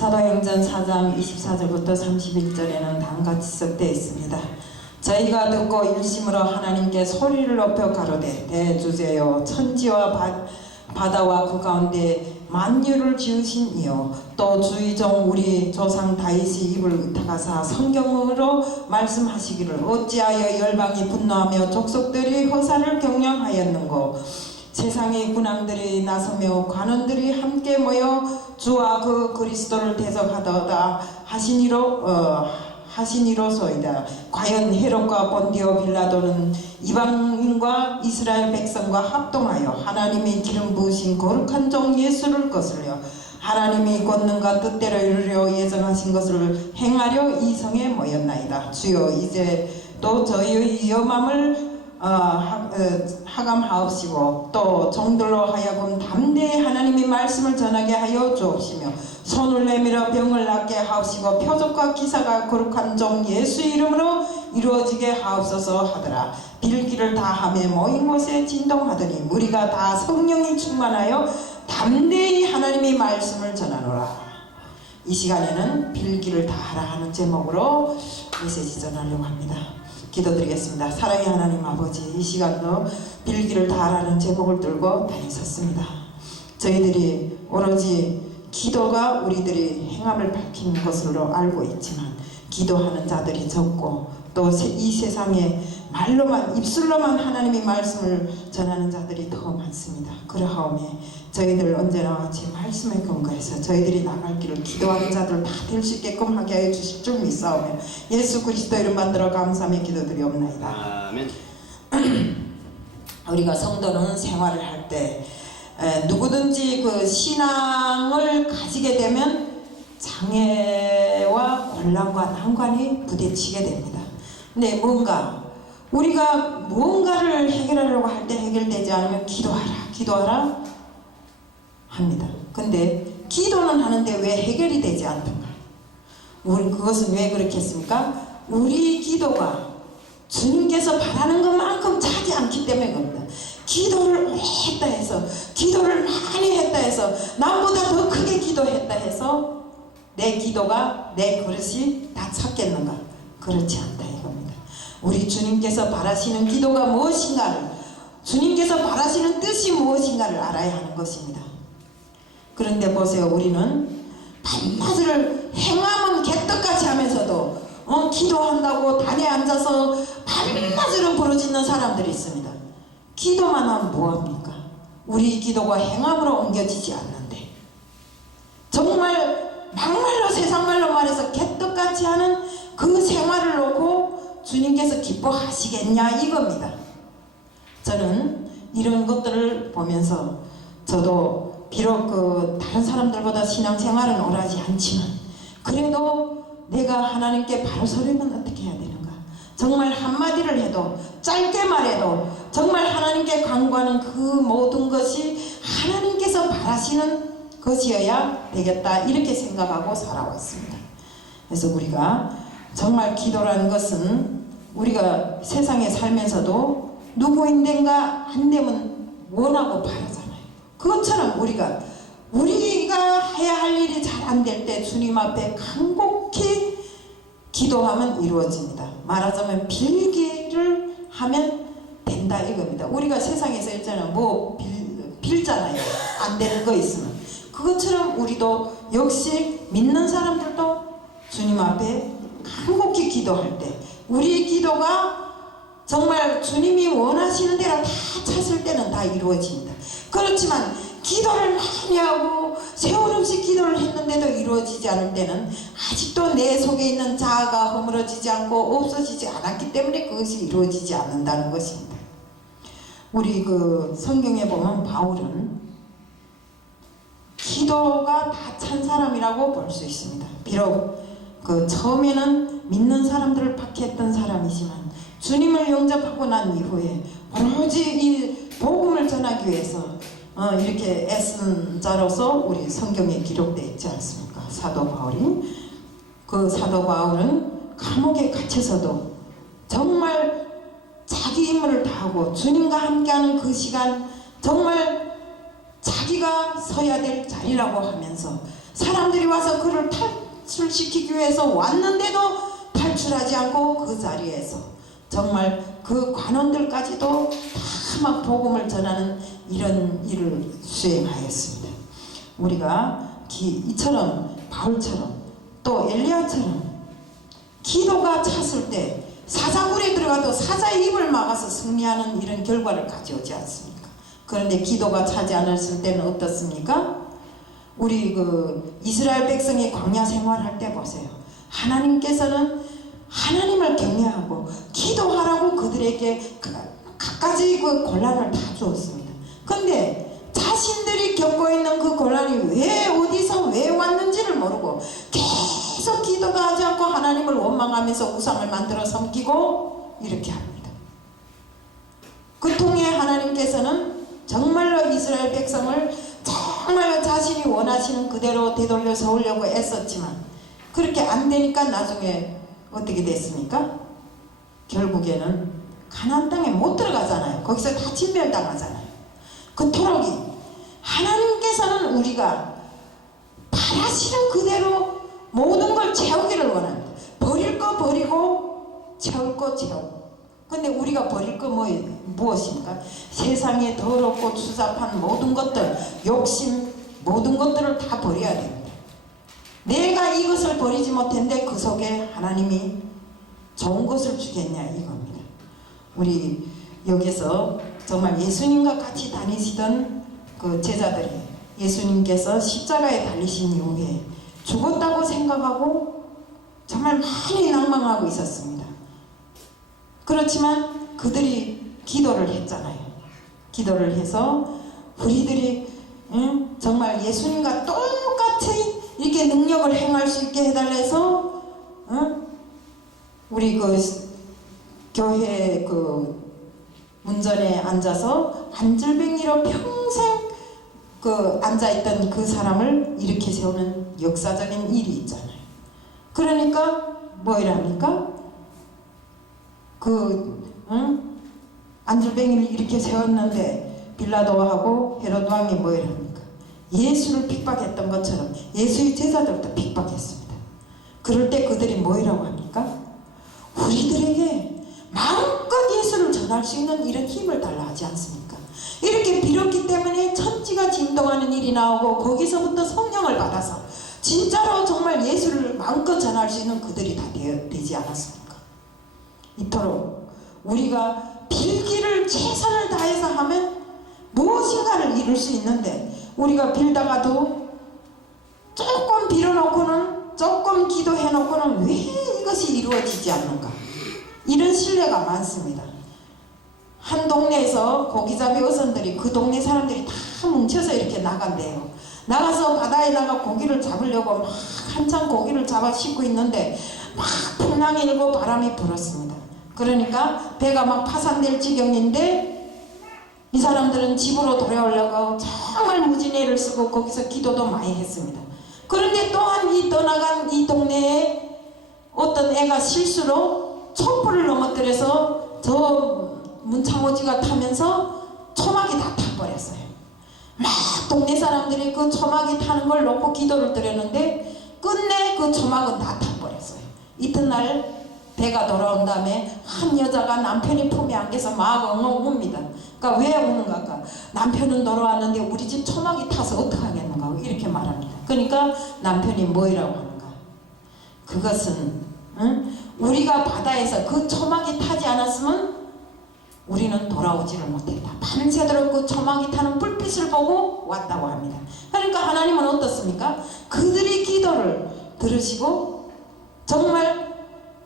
사도행전 4장 24절부터 31절에는 다음같이 기록되어 있습니다. 저희가 듣고 일심으로 하나님께 소리를 높여 가로되 대주제여 천지와 바다와 그 가운데 만유를 지으신 이요 또 주의 종 우리 조상 다윗이 입을 의탁하사 성경으로 말씀하시기를 어찌하여 열방이 분노하며 족속들이 허사를 경영하였는고 세상의 군왕들이 나서며 관원들이 함께 모여 주와 그 그리스도를 대적하도다 하시니로소이다. 과연 헤롯과 본디오 빌라도는 이방인과 이스라엘 백성과 합동하여 하나님이 기름 부으신 거룩한 종 예수를 거슬려 하나님이 권능과 뜻대로 이루려 예정하신 것을 행하려 이 성에 모였나이다. 주여 이제 또 저희의 위험함을 하감하옵시고 또 종들로 하여금 담대히 하나님의 말씀을 전하게 하여 주옵시며 손을 내밀어 병을 낫게 하옵시고 표적과 기사가 거룩한 종 예수 이름으로 이루어지게 하옵소서 하더라. 빌기를 다하며 모인 곳에 진동하더니 무리가 다 성령이 충만하여 담대히 하나님의 말씀을 전하노라. 이 시간에는 빌기를 다하라 하는 제목으로 메시지 전하려고 합니다. 기도드리겠습니다. 사랑의 하나님 아버지, 이 시간도 빌기를 다하라는 제목을 들고 다니셨습니다. 저희들이 오로지 기도가 우리들이 행함을 밝히는 것으로 알고 있지만 기도하는 자들이 적고 또 이 세상에 말로만 입술로만 하나님의 말씀을 전하는 자들이 더 많습니다. 그러하오매 저희들 언제나 같이 말씀에 근거해서 저희들이 나갈 길을 기도하는 자들 다 될 수 있게끔 하게 하여 주실 줄 믿사오며 예수 그리스도 이름 받들어 감사하며 기도드리옵나이다. 아멘. 우리가 성도는 생활을 할 때 누구든지 그 신앙을 가지게 되면 장애와 곤란과 난관이 부딪히게 됩니다. 근데 우리가 무언가를 해결하려고 할 때 해결되지 않으면 기도하라 합니다. 근데 기도는 하는데 왜 해결이 되지 않던가? 그것은 왜 그렇겠습니까? 우리 기도가 주님께서 바라는 것만큼 차지 않기 때문에 그럽니다. 기도를 오래 했다 해서, 기도를 많이 했다 해서, 남보다 더 크게 기도했다 해서 내 기도가, 내 그릇이 다 찼겠는가? 그렇지 않다 이겁니다. 우리 주님께서 바라시는 기도가 무엇인가를, 주님께서 바라시는 뜻이 무엇인가를 알아야 하는 것입니다. 그런데 보세요. 우리는 밤낮을 행함은 개떡같이 하면서도 기도한다고 단에 앉아서 밤낮으로 부르짖는 사람들이 있습니다. 기도만 하면 뭐합니까? 우리 기도가 행함으로 옮겨지지 않는데 정말 막말로 세상말로 말해서 개떡같이 하는 그 생활을 놓고 주님께서 기뻐하시겠냐 이겁니다. 저는 이런 것들을 보면서 저도 비록 다른 사람들보다 신앙생활은 오래하지 않지만 그래도 내가 하나님께 바로 서려면 어떻게 해야 되는가? 정말 한마디를 해도 짧게 말해도 정말 하나님께 간구하는 그 모든 것이 하나님께서 바라시는 것이어야 되겠다 이렇게 생각하고 살아왔습니다. 그래서 우리가 정말 기도라는 것은 우리가 세상에 살면서도 누구인데인가 안 되면 원하고 바라잖아요. 그것처럼 우리가 해야 할 일이 잘 안 될 때 주님 앞에 간곡히 기도하면 이루어집니다. 말하자면 빌기를 하면 된다 이겁니다. 우리가 세상에서 있잖아요. 빌잖아요. 안 되는 거 있으면. 그것처럼 우리도 역시 믿는 사람들도 주님 앞에 간곡히 기도할 때 우리의 기도가 정말 주님이 원하시는 대로 다 찼을 때는 다 이루어집니다. 그렇지만 기도를 많이 하고 세월없이 기도를 했는데도 이루어지지 않을 때는 아직도 내 속에 있는 자아가 허물어지지 않고 없어지지 않았기 때문에 그것이 이루어지지 않는다는 것입니다. 우리 성경에 보면 바울은 기도가 다 찬 사람이라고 볼 수 있습니다. 비록 처음에는 믿는 사람들을 박해했던 사람이지만 주님을 영접하고 난 이후에 오로지 이 복음을 전하기 위해서 이렇게 애쓴 자로서 우리 성경에 기록되어 있지 않습니까? 사도 바울은 감옥에 갇혀서도 정말 자기 임무를 다하고 주님과 함께하는 그 시간 정말 자기가 서야 될 자리라고 하면서 사람들이 와서 그를 탈출시키기 위해서 왔는데도 탈출하지 않고 그 자리에서 정말 그 관원들까지도 다 막 복음을 전하는 이런 일을 수행하였습니다. 우리가 이처럼 바울처럼 또 엘리야처럼 기도가 찼을 때 사자굴에 들어가도 사자의 입을 막아서 승리하는 이런 결과를 가져오지 않습니까? 그런데 기도가 차지 않았을 때는 어떻습니까? 우리 이스라엘 백성이 광야 생활할 때 보세요. 하나님께서는 하나님을 경외하고 기도하라고 그들에게 갖가지 곤란을 다 주었습니다. 그런데 자신들이 겪고 있는 그 곤란이 왜 어디서 왜 왔는지를 모르고 계속 기도가 하지 않고 하나님을 원망하면서 우상을 만들어 섬기고 이렇게 합니다. 그 통해 하나님께서는 정말로 이스라엘 백성을 정말로 자신이 원하시는 그대로 되돌려 세우려고 애썼지만 그렇게 안 되니까 나중에 어떻게 됐습니까? 결국에는 가나안 땅에 못 들어가잖아요. 거기서 다 진멸당하잖아요. 그토록 하나님께서는 우리가 바라시는 그대로 모든 걸 채우기를 원합니다. 버릴 거 버리고 채울 거 채우고. 근데 우리가 버릴 거 무엇입니까? 세상에 더럽고 추잡한 모든 것들, 욕심, 모든 것들을 다 버려야 됩니다. 내가 이것을 버리지 못했는데 그 속에 하나님이 좋은 것을 주겠냐 이겁니다. 우리 여기서 정말 예수님과 같이 다니시던 그 제자들이 예수님께서 십자가에 달리신 이후에 죽었다고 생각하고 정말 많이 낭망하고 있었습니다. 그렇지만 그들이 기도를 했잖아요. 기도를 해서 우리들이 정말 예수님과 똑같이 이렇게 능력을 행할 수 있게 해달래서 우리 교회 문전에 앉아서 안절뱅이로 평생 앉아있던 그 사람을 일으켜 세우는 역사적인 일이 있잖아요. 그러니까 뭐이랍니까? 안절뱅이를 이렇게 세웠는데 빌라도하고 헤롯 왕이 뭐이랍니까? 예수를 핍박했던 것처럼 예수의 제자들도 핍박했습니다. 그럴 때 그들이 뭐이라고 합니까? 우리들에게 마음껏 예수를 전할 수 있는 이런 힘을 달라 하지 않습니까? 이렇게 빌었기 때문에 천지가 진동하는 일이 나오고 거기서부터 성령을 받아서 진짜로 정말 예수를 마음껏 전할 수 있는 그들이 다 되지 않았습니까? 이토록 우리가 빌기를 최선을 다해서 하면 무엇인가를 이룰 수 있는데 우리가 빌다가도 조금 빌어놓고는 조금 기도해놓고는 왜 이것이 이루어지지 않는가? 이런 신뢰가 많습니다. 한 동네에서 고기잡이 어선들이 그 동네 사람들이 다 뭉쳐서 이렇게 나간대요. 나가서 바다에다가 고기를 잡으려고 막 한참 고기를 잡아 싣고 있는데 막 풍랑이 일고 바람이 불었습니다. 그러니까 배가 막 파산될 지경인데 이 사람들은 집으로 돌아오려고 정말 무진애를 쓰고 거기서 기도도 많이 했습니다. 그런데 또한 이 떠나간 이 동네에 어떤 애가 실수로 촛불을 넘어뜨려서 저 문창호지가 타면서 초막이 다 타버렸어요. 막 동네 사람들이 그 초막이 타는 걸 놓고 기도를 드렸는데 끝내 그 초막은 다 타버렸어요. 이튿날 배가 돌아온 다음에 한 여자가 남편이 품에 안겨서 막 엉엉 웁니다. 그러니까 왜 우는가? 남편은 돌아왔는데 우리 집 초막이 타서 어떡하겠는가 이렇게 말합니다. 그러니까 남편이 뭐이라고 하는가? 그것은 우리가 바다에서 그 초막이 타지 않았으면 우리는 돌아오지를 못했다. 밤새도록 그 초막이 타는 불빛을 보고 왔다고 합니다. 그러니까 하나님은 어떻습니까? 그들이 기도를 들으시고 정말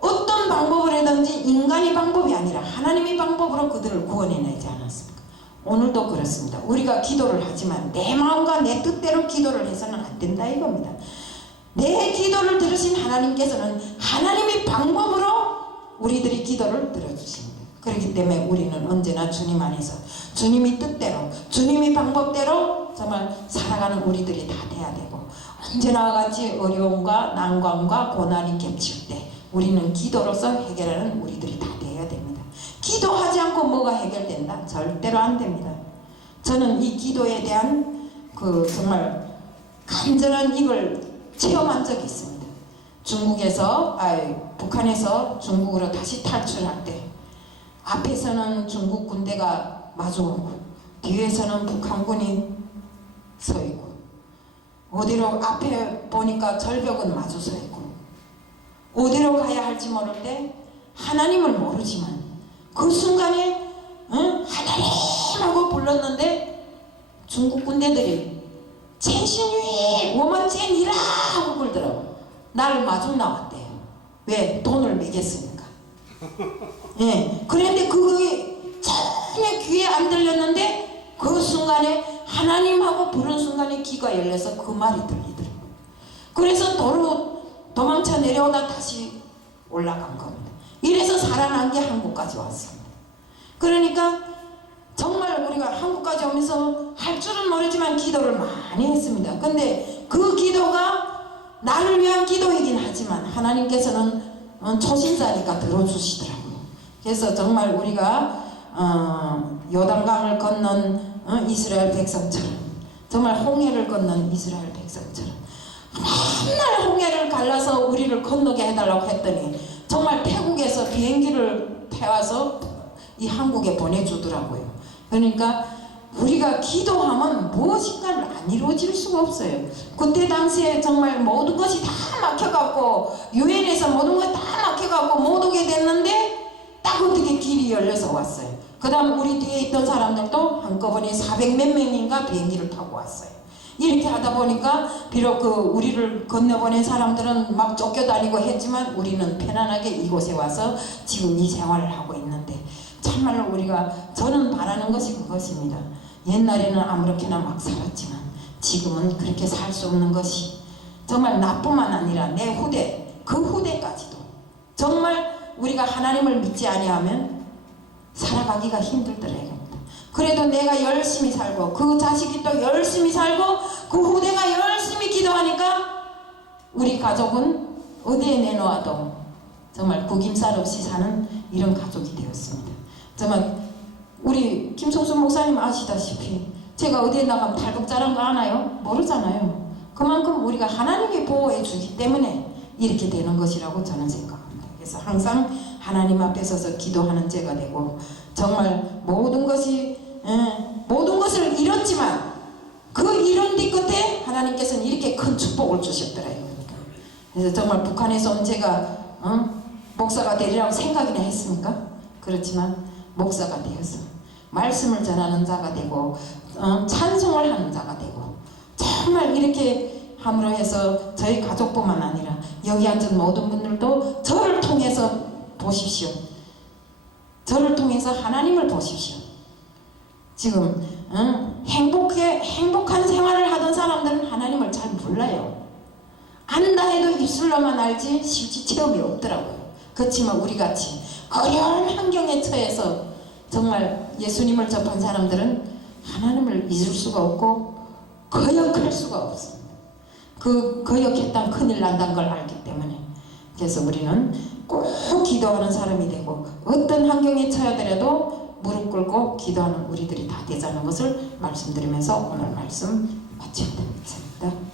어떤 방법을 해든지 인간의 방법이 아니라 하나님의 방법으로 그들을 구원해내지 않았습니까? 오늘도 그렇습니다. 우리가 기도를 하지만 내 마음과 내 뜻대로 기도를 해서는 안 된다 이겁니다. 내 기도를 들으신 하나님께서는 하나님의 방법으로 우리들이 기도를 들어주십니다. 그렇기 때문에 우리는 언제나 주님 안에서 주님의 뜻대로 주님의 방법대로 정말 살아가는 우리들이 다 돼야 되고 언제나 같이 어려움과 난관과 고난이 겹칠 때 우리는 기도로서 해결하는 우리들이 다 되어야 됩니다. 기도하지 않고 뭐가 해결된다? 절대로 안 됩니다. 저는 이 기도에 대한 정말 간절한 이걸 체험한 적이 있습니다. 북한에서 중국으로 다시 탈출할 때 앞에서는 중국 군대가 마주오고 뒤에서는 북한군이 서 있고 어디로 앞에 보니까 절벽은 마주 서 있고 어디로 가야 할지 모를 때 하나님을 모르지만 그 순간에 하나님 하고 불렀는데 중국 군대들이 최신위 워먼젠이라 하고 불더라고. 나를 마중 나왔대요. 왜? 돈을 매겼으니까. 예. 그런데 그게 전혀 귀에 안 들렸는데 그 순간에 하나님하고 부른 순간에 귀가 열려서 그 말이 들리더라고요. 그래서 도로 도망쳐 내려오다 다시 올라간 겁니다. 이래서 살아난 게 한국까지 왔습니다. 그러니까 정말 우리가 한국까지 오면서 할 줄은 모르지만 기도를 많이 했습니다. 근데 그 기도가 나를 위한 기도이긴 하지만 하나님께서는 초신자니까 들어주시더라고요. 그래서 정말 우리가 요단강을 건넌 이스라엘 백성처럼 정말 홍해를 건넌 이스라엘 백성처럼 맨날 홍해를 갈라서 우리를 건너게 해달라고 했더니 정말 태국에서 비행기를 태워서 이 한국에 보내주더라고요. 그러니까 우리가 기도하면 무엇인가 안 이루어질 수가 없어요. 그때 당시에 정말 모든 것이 다 막혀갖고 유엔에서 모든 것이 다 막혀갖고 못 오게 됐는데 딱 어떻게 길이 열려서 왔어요. 그 다음 우리 뒤에 있던 사람들도 한꺼번에 400 몇 명인가 비행기를 타고 왔어요. 이렇게 하다 보니까 비록 그 우리를 건너보낸 사람들은 막 쫓겨다니고 했지만 우리는 편안하게 이곳에 와서 지금 이 생활을 하고 있는데 참말로 저는 바라는 것이 그것입니다. 옛날에는 아무렇게나 막 살았지만 지금은 그렇게 살 수 없는 것이 정말 나뿐만 아니라 내 후대, 그 후대까지도 정말 우리가 하나님을 믿지 아니하면 살아가기가 힘들더라고요. 그래도 내가 열심히 살고 그 자식이 또 열심히 살고 그 후대가 열심히 기도하니까 우리 가족은 어디에 내놓아도 정말 구김살 없이 사는 이런 가족이 되었습니다. 정말 우리 김성수 목사님 아시다시피 제가 어디에 나가면 달벅자란 거 아나요? 모르잖아요. 그만큼 우리가 하나님이 보호해 주기 때문에 이렇게 되는 것이라고 저는 생각합니다. 그래서 항상 하나님 앞에 서서 기도하는 제가 되고 정말 모든 것을 잃었지만 그 잃은 뒤 끝에 하나님께서는 이렇게 큰 축복을 주셨더라고요. 그래서 정말 북한에서 온 제가 목사가 되리라고 생각이나 했습니까? 그렇지만 목사가 되어서 말씀을 전하는 자가 되고 찬송을 하는 자가 되고 정말 이렇게 함으로 해서 저희 가족뿐만 아니라 여기 앉은 모든 분들도 저를 통해서 보십시오. 저를 통해서 하나님을 보십시오. 지금 행복한 생활을 하던 사람들은 하나님을 잘 몰라요. 안다 해도 입술로만 알지 실제 체험이 없더라고요. 그렇지만 우리같이 어려운 환경에 처해서 정말 예수님을 접한 사람들은 하나님을 잊을 수가 없고 거역할 수가 없습니다. 그 거역했다면 큰일 난다는 걸 알기 때문에 그래서 우리는 꼭 기도하는 사람이 되고 어떤 환경에 처하더라도 무릎 꿇고 기도하는 우리들이 다 되자는 것을 말씀드리면서 오늘 말씀 마칩니다. 감사합니다.